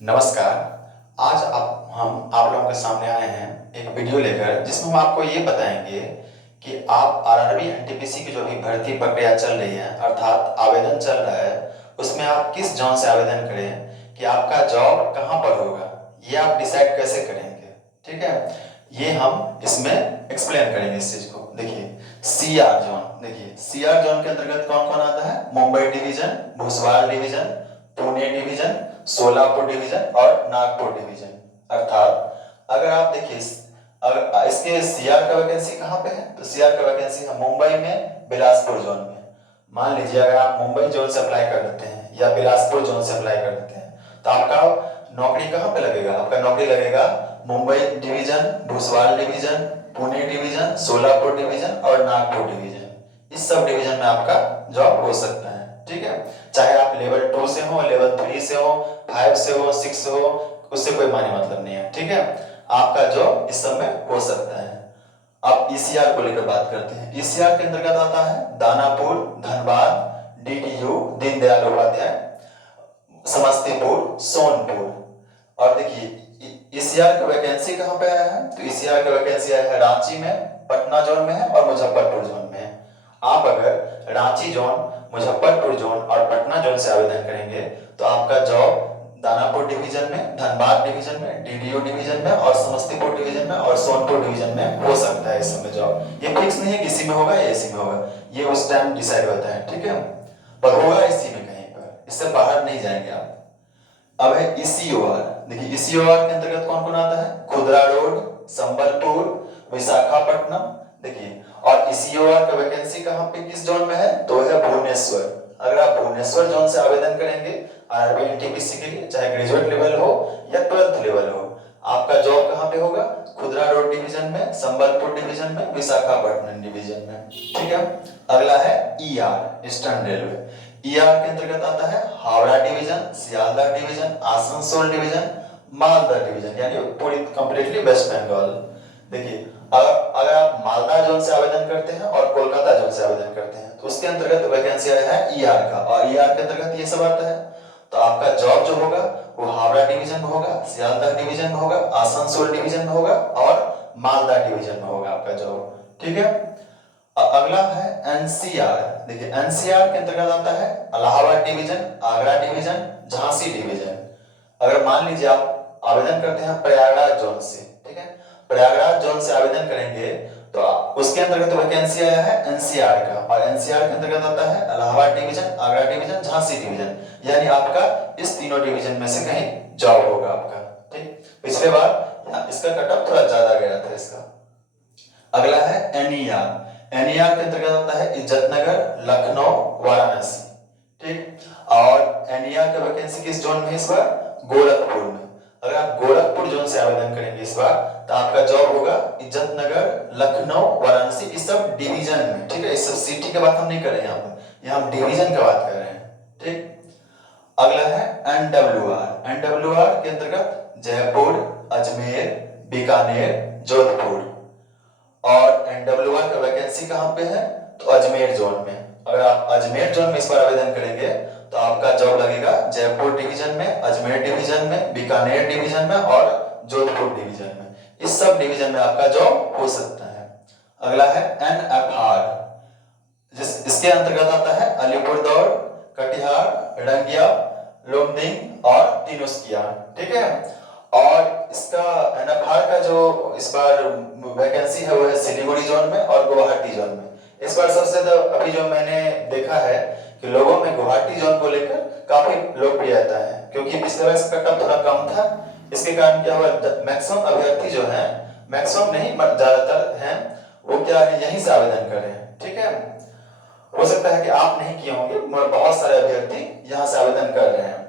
नमस्कार। आज हम आप लोगों के सामने आए हैं एक वीडियो लेकर जिसमें हम आपको ये बताएंगे कि आप आरआरबी एनटीपीसी की जो भी भर्ती प्रक्रिया चल रही है अर्थात आवेदन चल रहा है उसमें आप किस जॉन से आवेदन करें कि आपका जॉब कहाँ पर होगा, ये आप डिसाइड कैसे करेंगे। ठीक है, ये हम इसमें एक्सप्लेन करेंगे इस चीज को। देखिए सीआर जोन, देखिए सीआर जोन के अंतर्गत कौन कौन आता है? Mumbai division, Bhusawal division, Pune division, Solapur division और नागपुर डिवीजन। अर्थात अगर आप देखिए अगर इसके सीआर का वैकेंसी कहाँ पे है, तो सीआर का वैकेंसी है मुंबई में, बिलासपुर जोन में। मान लीजिए अगर आप मुंबई जोन से अप्लाई कर देते हैं या बिलासपुर जोन से अप्लाई कर देते हैं तो आपका नौकरी कहाँ पे लगेगा? आपका नौकरी लगेगा Mumbai division, Bhusawal division, Pune division, Solapur division और नागपुर डिवीजन। इस सब डिवीजन में आपका जॉब हो सकता है। ठीक है, चाहे आप लेवल 2 से हो, लेवल 3 से हो, 5 से हो, 6 से हो, उससे कोई माने मतलब नहीं है। ठीक है, आपका जॉब इस सब में हो सकता है। अब ईसीआर को लेकर बात करते हैं। ईसीआर के अंतर्गत आता है दानापुर, धनबाद, डीडीयू दीनदयाल उपाध्याय, समस्तीपुर, सोनपुर। और देखिए ईसीआर का वैकेंसी कहाँ पे आया है, तो ईसीआर का वैकेंसी आया है रांची में, पटना जोन में है और मुजफ्फरपुर जोन में है। आप अगर रांची जोन, मुजफ्फरपुर जोन और पटना जोन से आवेदन करेंगे तो आपका जॉब दानापुर डिवीजन में, धनबाद डिवीजन में, डीडीयू डिवीजन में और समस्तीपुर डिवीजन में और सोनपुर डिवीजन में हो सकता है। इस समय जॉब ये फिक्स नहीं है कि इसी में होगा या इसी में होगा, ये उस टाइम डिसाइड होता है। ठीक है, पर होगा इसी में कहीं पर, इससे बाहर नहीं जाएंगे आप। अब है ईसीओआर। देखिए ईसीओआर के अंतर्गत कौन कौन आता है? खुदरा रोड, संबलपुर, विशाखापट्टनम। देखिए और ईसीओआर का वैकेंसी कहाँ पे, किस जोन में है? तो है भुवनेश्वर। अगर आप भुवनेश्वर जोन से आवेदन करेंगे आरआरबी एनटीपीसी के लिए, चाहे ग्रेजुएट लेवल हो या 12th लेवल हो, आपका जॉब कहाँ पे होगा? खुदरा रोड डिवीजन में, संबलपुर डिवीजन में, विशाखापट्टनम डिवीजन में। ठीक है, अगला है ईआर, ईस्टर्न रेलवे। ईआर के अंतर्गत आता है Howrah division, Sealdah division, Asansol division, Malda division, यानी पूरी कंप्लीटली वेस्ट बंगाल। देखिए अगर आप मालदा जोन से आवेदन करते हैं और कोलकाता जोन से आवेदन करते हैं तो उसके अंतर्गत वैकेंसी आया है ईआर का, और ईआर के अंतर्गत ये सब आता है। तो आपका जॉब जो होगा वो हावड़ा डिवीजन में होगा, सियालदह डिवीजन में होगा, आसनसोल डिवीजन में होगा और मालदा डिवीजन में होगा आपका जॉब। ठीक है, अगला है एनसीआर। देखिए एनसीआर के अंतर्गत आता है Allahabad division, Agra division, Jhansi division. अगर मान लीजिए आप आवेदन करते हैं प्रयागराज जोन से, ठीक है, प्रयागराज जोन से आवेदन करेंगे तो उसके अंतर्गत वैकेंसी आया है एनसीआर का, और एनसीआर के अंतर्गत आता है Allahabad division, Agra division, Jhansi division. यानी आपका इस तीनों डिवीजन में से कहीं जॉब होगा आपका। ठीक, पिछले बार इसका कटअप थोड़ा ज्यादा गया था इसका। अगला है एनईआर। एनईआर के अंतर्गत आता है इज्जतनगर, लखनऊ, वाराणसी। ठीक, और एनईआर का वैकेंसी किस जोन में इस बार? गोरखपुर में। अगर आप गोरखपुर जोन से आवेदन करेंगे इस बार तो आपका जॉब होगा इज्जतनगर, लखनऊ, वाराणसी, इस सब डिवीजन में। ठीक है, इस सब सिटी की बात हम नहीं कर रहे हैं यहाँ पर, यहाँ हम डिवीजन की बात कर रहे हैं। ठीक, अगला है एनडब्ल्यूआर। एनडब्ल्यूआर के अंतर्गत जयपुर, अजमेर, बीकानेर, जोधपुर। और एनडब्ल्यूआर का वैकेंसी कहाँ पे है? तो अजमेर जोन में। अगर आप अजमेर जोन में इस पर आवेदन करेंगे तो आपका जॉब लगेगा जयपुर डिवीजन में, अजमेर डिवीजन में, बीकानेर डिवीजन में और जोधपुर डिवीजन में। इस सब डिवीजन में आपका जॉब हो सकता है। अगला है एनएफआर, इसके अंतर्गत आता है अलीपुरदौर, कटिहार, रंगिया, लोमडिंग और तिनसुकिया। ठीक है, और इसका एनएफआर का जो इस बार वैकेंसी है वो है सिलीगुड़ी जोन में और गुवाहाटी जोन में। इस बार सबसे अभी जो मैंने देखा है कि लोगों में गुवाहाटी जोन को लेकर काफी लोकप्रियता है, क्योंकि पिछले बार इसका कटअप थोड़ा कम था। इसके कारण क्या हुआ, मैक्सिमम अभ्यर्थी जो हैं, मैक्सिमम नहीं ज्यादातर हैं, वो क्या है यहीं से आवेदन कर रहे हैं। ठीक है, हो सकता है कि आप नहीं किए होंगे मगर बहुत सारे अभ्यर्थी यहाँ से आवेदन कर रहे हैं।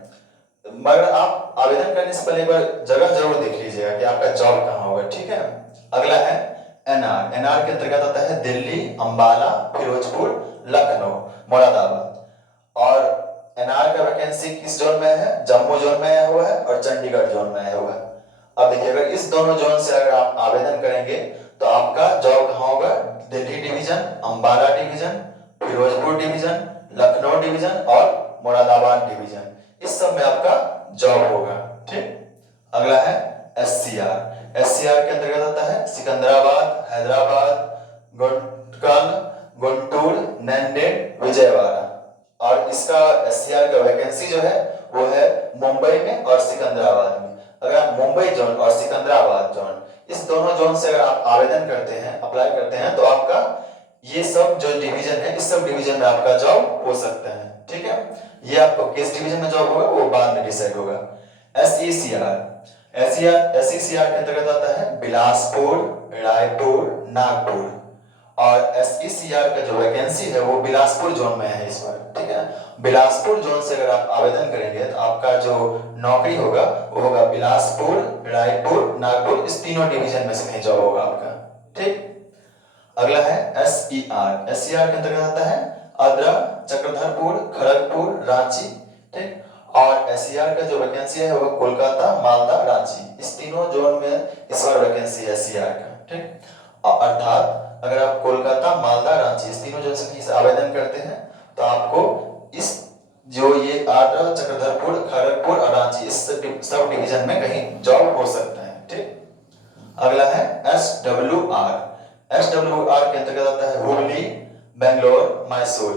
मगर आप आवेदन करने से पहले एक बार जगह जरूर देख लीजिएगा कि आपका जॉब कहाँ होगा। ठीक है, अगला है एनआर। एनआर के अंतर्गत आता है दिल्ली, अंबाला, फिरोजपुर, लखनऊ, मुरादाबाद। और एनआर का वैकेंसी किस जोन में है? जम्मू जोन में आया हुआ है और चंडीगढ़ जोन में आया हुआ है। अब देखिए अगर इस दोनों जोन से अगर आप आवेदन करेंगे तो आपका जॉब कहाँ होगा? Delhi division, Ambala division, Firozpur division, Lucknow division और मुरादाबाद डिवीजन। इस सब में आपका जॉब होगा। ठीक। अगला है SCR। SCR के अंतर्गत आता है सिकंदराबाद, हैदराबाद, गुंटकल, गुंटूर, नांदेड़, विजयवाड़ा। और इसका SCR का वैकेंसी जो है वो है मुंबई में और सिकंदराबाद में। अगर आप मुंबई जोन और सिकंदराबाद जोन, इस दोनों जोन से अगर आप आवेदन करते हैं, अप्लाई करते हैं, तो आपका ये सब जो डिवीजन है, इस सब डिवीजन में आपका जॉब हो सकता है। ठीक है, ये आपको किस डिवीजन में जॉब होगा वो बाद में डिसाइड होगा। SECR के अंतर्गत आता है बिलासपुर, रायपुर, नागपुर। और SECR का जो वैकेंसी है वो बिलासपुर जोन में है इस बार। ठीक है, बिलासपुर जोन से अगर आप आवेदन करेंगे तो आपका जो नौकरी होगा वो होगा बिलासपुर, रायपुर, नागपुर, इस तीनों डिवीजन में से कहीं जॉब होगा आपका। ठीक। अगला है SER के अंतर्गत आता है आद्रा, चक्रधरपुर, खड़गपुर, रांची। ठीक। और SER का जो वैकेंसी है वो कोलकाता, मालदा, रांची, इस तीनों जोन में इस बार वैकेंसी है SER का। ठीक। अर्थात अगर आप कोलकाता, मालदा, रांची, इस तीनों जोन से कहीं से आवेदन करते हैं तो आपको इस जो ये आद्रा, चक्रधरपुर, खड़गपुर और रांची, इस सब डिवीजन में कहीं जॉब हो सकता है। ठीक। अगला है SWR। SWR के अंतर्गत आता है हुबली, बेंगलोर, मैसूर।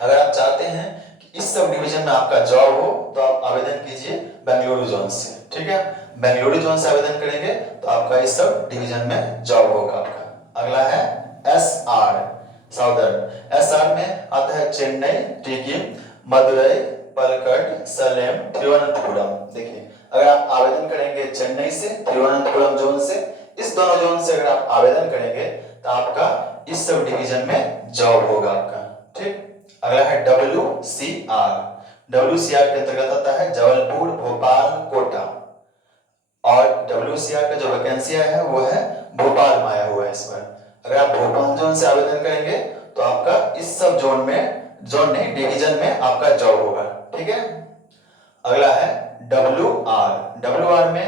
अगर आप चाहते हैं कि इस सब डिवीजन में आपका जॉब हो तो आप आवेदन कीजिए बेंगलुरु जोन से। ठीक है, बेंगलुरु जोन से आवेदन करेंगे तो आपका इस सब डिवीजन में जॉब होगा आपका। अगला है SR, साउदर्न। SR में आता है चेन्नई, टिकी, मदुरई, पलक्कड, सलेम, तिरुवनंतपुरम। देखिए, अगर आप आवेदन करेंगे चेन्नई से, तिरुवनंतपुरम जोन से, इस दोनों जोन से अगर आप आवेदन करेंगे तो आपका इस सब डिवीजन में जॉब होगा आपका। ठीक। अगला है WCR। WCR के अंतर्गत आता है जबलपुर, भोपाल, कोटा। और WCR का जो वैकेंसी है वो है भोपाल में आया हुआ है इस बार। अगर आप भोपाल जोन से आवेदन करेंगे तो आपका इस सब जोन में, जोन नहीं डिवीजन में आपका जॉब होगा। ठीक है। अगला है WR में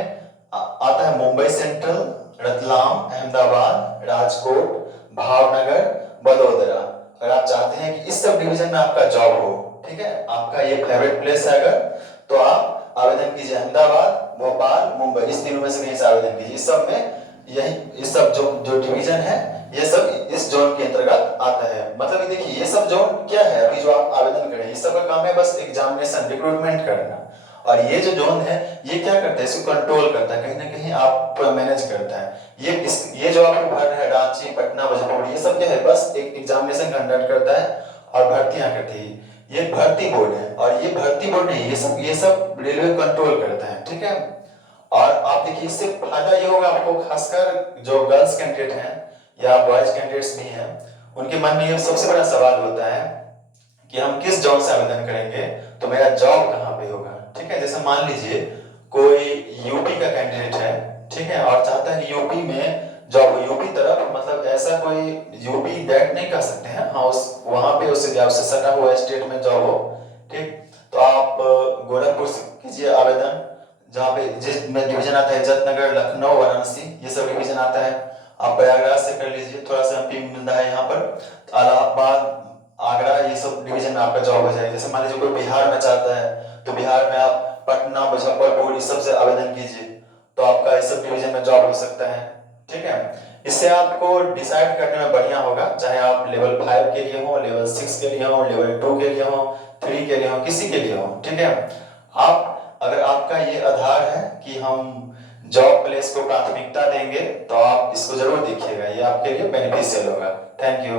आता है मुंबई सेंट्रल, रतलाम, अहमदाबाद, राजकोट, भावनगर, बड़ोदरा। अगर आप चाहते हैं कि इस सब डिवीजन में आपका जॉब हो, ठीक है, आपका ये फेवरेट प्लेस है अगर, तो आप आवेदन कीजिए अहमदाबाद, भोपाल, मुंबई, इस तीनों में से कहीं से आवेदन कीजिए। इस सब में यही, इस सब जो डिवीजन है ये सब इस जोन के अंतर्गत आता है। मतलब ये देखिए, ये सब जोन क्या है, अभी जो आप आवेदन करें इस सब का काम है बस एग्जामिनेशन, रिक्रूटमेंट करना। और ये जो जोन है ये क्या करता है, इसको कंट्रोल करता है, कहीं ना कहीं आप पूरा मैनेज करता है। ये जो आप भर रहे हैं रांची, पटना, भोजपुर, ये सब क्या है, बस एक एग्जामिनेशन कंडक्ट करता है और भर्तियां करती है। ये भर्ती बोर्ड है, और ये भर्ती बोर्ड नहीं, ये सब रेलवे कंट्रोल करता है। ठीक है। और आप देखिए, इससे फायदा ये होगा आपको, खासकर जो गर्ल्स कैंडिडेट हैं या बॉयज कैंडिडेट्स भी हैं, उनके मन में ये सबसे बड़ा सवाल होता है कि हम किस जॉब से आवेदन करेंगे तो मेरा जॉब कहाँ पे होगा। ठीक है, जैसे मान लीजिए कोई यूपी का कैंडिडेट है, ठीक है, और चाहता है कि यूपी में जॉब हो, यूपी तरफ, मतलब ऐसा कोई यूपी दैट नहीं कह सकते हैं, हाँ, उस वहां पे उससे सटा हुआ स्टेट में जॉब हो। ठीक, तो आप गोरखपुर से कीजिए आवेदन, जहाँ पे जिसमें डिवीजन आता है इज्जतनगर, लखनऊ, वाराणसी, ये सब डिवीजन आता है। आप प्रयागराज से कर लीजिए, थोड़ा सा एमपी मिलता है यहाँ पर, इलाहाबाद, आगरा, ये सब डिवीजन में आपका जॉब हो जाएगा। जैसे मान लीजिए कोई बिहार में चाहता है तो बिहार में आप पटना, मुजफ्फरपुर, इस सब से आवेदन कीजिए तो आपका इस सब डिवीजन में जॉब हो सकता है। ठीक है, इससे आपको डिसाइड करने में बढ़िया होगा, चाहे आप लेवल 5 के लिए हो, लेवल 6 के लिए हो, लेवल 2 के लिए हो, 3 के लिए हो, किसी के लिए हो। ठीक है, आप अगर आपका ये आधार है कि हम जॉब प्लेस को प्राथमिकता देंगे तो आप इसको जरूर देखिएगा, ये आपके लिए बेनिफिशियल होगा। Thank you.